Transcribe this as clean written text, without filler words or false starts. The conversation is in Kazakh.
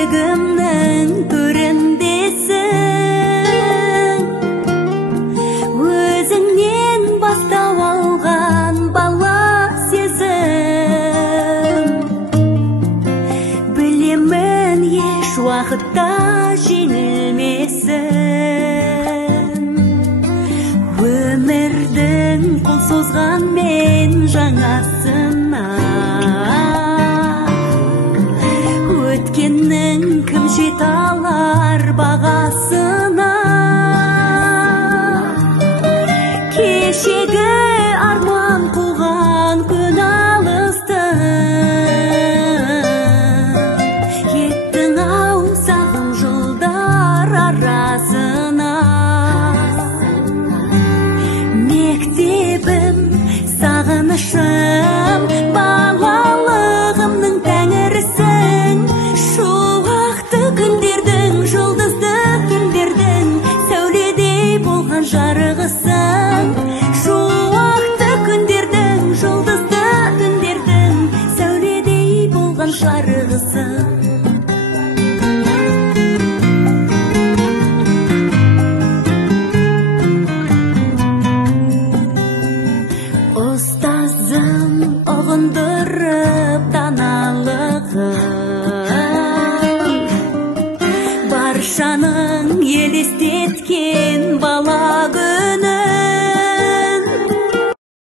жүрегімнің төріндесің, өзіңнен бастау алған бала сезім. Білемін еш уақытта жеңілмесін, өмірдің қол созғанмен жаңасына. Өткеннің кім жете алар бағасына. Кешегі арман қуған күн алысты, кеттің ау сағым жылдар арасына. Мектебім, сағынышым, балалығымның тәңірісің. Шуақты күндердің, жұлдызды түндердің сәуледей болған жарығысың. Шуақты күндердің, жұлдызды түндердің сәуледей болған жарығысың. Ұстазым ұғындырып даналығын, баршаның елестеткен